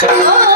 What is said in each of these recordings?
¡Oh!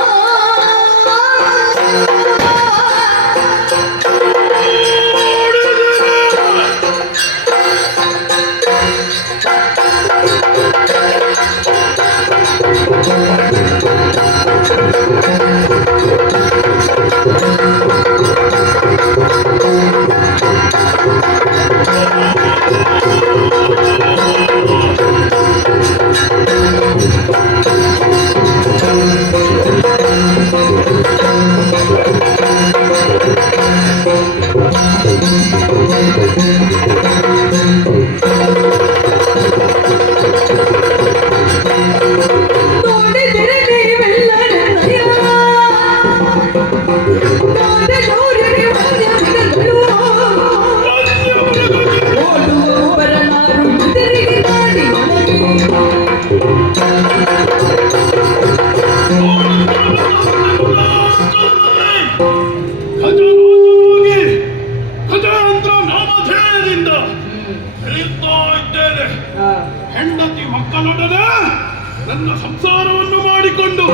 ನನ್ನ ಸಂಸಾರವನ್ನು ಮಾಡಿಕೊಂಡು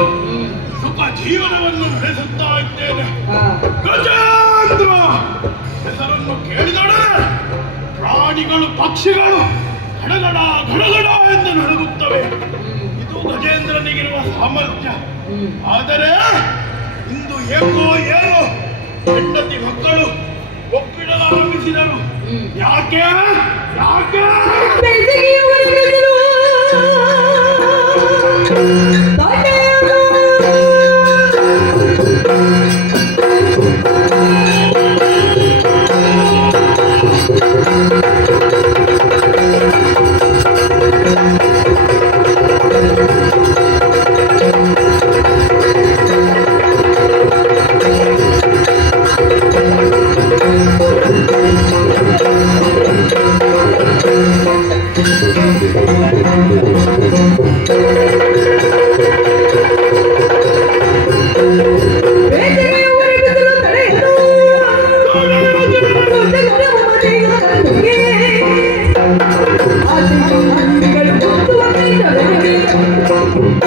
ಸುಖ ಜೀವನವನ್ನು ನಡೆಸುತ್ತಾ ಇದ್ದೇನೆ. ಗಜೇಂದ್ರ ಹೆಸರನ್ನು ಕೇಳಿದೊಡನೆ ಪ್ರಾಣಿಗಳು ಪಕ್ಷಿಗಳು ಗಡಗಡ ಘಡಗಡ ಎಂದು ನಡುಗುತ್ತವೆ. ಇದು ಗಜೇಂದ್ರನಿಗಿರುವ ಸಾಮರ್ಥ್ಯ. ಆದರೆ ಇಂದು ಏಕೋ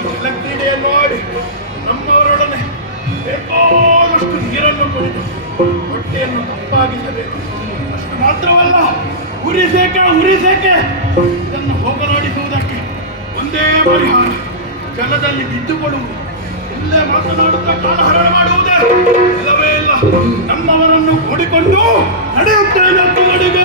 ಅಲ್ಲಿ ಜಲಕ್ರೀಡೆಯನ್ನು ನೋಡಿ ನಮ್ಮವರೊಡನೆ ಬೇಕಾದಷ್ಟು ನೀರನ್ನು ಕುಡಿದು ಹೊಟ್ಟೆಯನ್ನು ತಪ್ಪಾಗಿಸಬೇಕು ಅಷ್ಟು ಮಾತ್ರವಲ್ಲ, ಉರಿ ಸೇಕೆ ಉರಿ ಸೇಕೆ. ಇದನ್ನು ಹೋಗಲಾಡಿಸುವುದಕ್ಕೆ ಒಂದೇ ಪರಿಹಾರ, ಜಲದಲ್ಲಿ ಬಿದ್ದುಕೊಳ್ಳುವುದು ಇಲ್ಲೇ ಮಾತನಾಡುತ್ತಾ ಕಾಲಹರಣ ಮಾಡುವುದೇ ಇಲ್ಲವೇ ಇಲ್ಲ. ನಮ್ಮವರನ್ನು ಕೂಡಿಕೊಂಡು ನಡೆಯುತ್ತೇನೆ ಕಡೆಗೆ